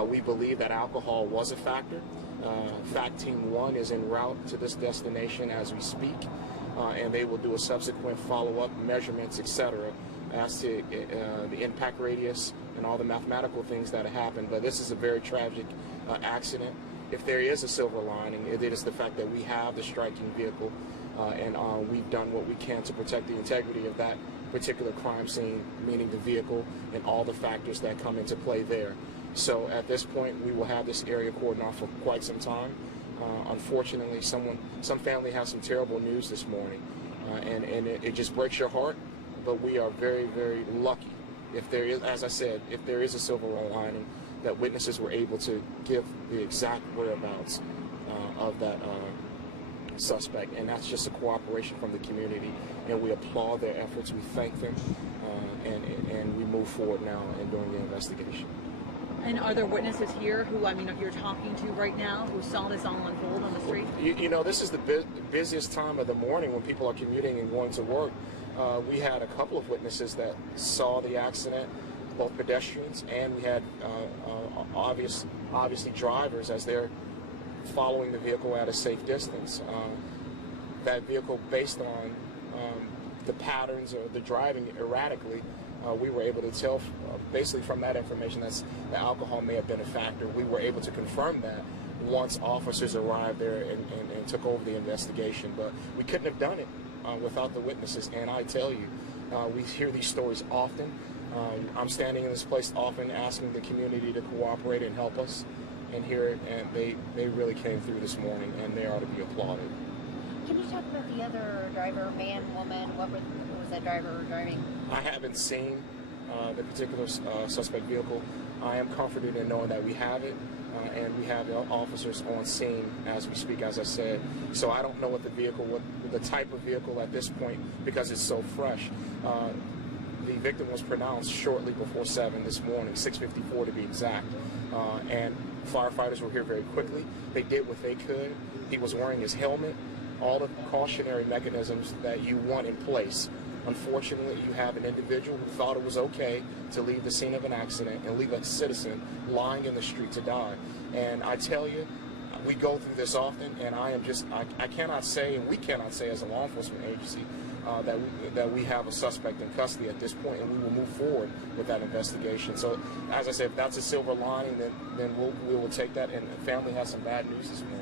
We believe that alcohol was a factor. Fact Team 1 is en route to this destination as we speak, and they will do a subsequent follow-up, measurements, etc., as to the impact radius and all the mathematical things that have happened. But this is a very tragic accident. If there is a silver lining, it is the fact that we have the striking vehicle, and we've done what we can to protect the integrity of that particular crime scene, meaning the vehicle and all the factors that come into play there. So at this point, we will have this area cordoned off for quite some time. Unfortunately, some family has some terrible news this morning, and it just breaks your heart. But we are very, very lucky. If there is, as I said, if there is a silver lining, that witnesses were able to give the exact whereabouts of that suspect, and that's just a cooperation from the community, and we applaud their efforts. We thank them, and we move forward now in doing the investigation. And are there witnesses here who, I mean, you're talking to right now, who saw this all unfold on the street? You know, this is the busiest time of the morning when people are commuting and going to work. We had a couple of witnesses that saw the accident, both pedestrians, and we had obviously drivers as they're following the vehicle at a safe distance. That vehicle, based on the patterns of the driving erratically, we were able to tell basically from that information that the alcohol may have been a factor. We were able to confirm that once officers arrived there and took over the investigation. But we couldn't have done it without the witnesses. And I tell you, we hear these stories often. I'm standing in this place often asking the community to cooperate and help us. And here, and they really came through this morning, and they are to be applauded. Can you talk about the other driver, man, woman? What was that driver driving? I haven't seen the particular suspect vehicle. I am comforted in knowing that we have it, and we have officers on scene as we speak, as I said. So I don't know what the vehicle, what the type of vehicle at this point, because it's so fresh. The victim was pronounced shortly before 7 this morning, 6:54 to be exact, and firefighters were here very quickly. They did what they could. He was wearing his helmet, all the cautionary mechanisms that you want in place. Unfortunately, you have an individual who thought it was okay to leave the scene of an accident and leave a citizen lying in the street to die. And I tell you, we go through this often, and I cannot say, and we cannot say as a law enforcement agency, that we have a suspect in custody at this point, and we will move forward with that investigation. So, as I said, if that's a silver lining, then we will take that. And the family has some bad news this morning.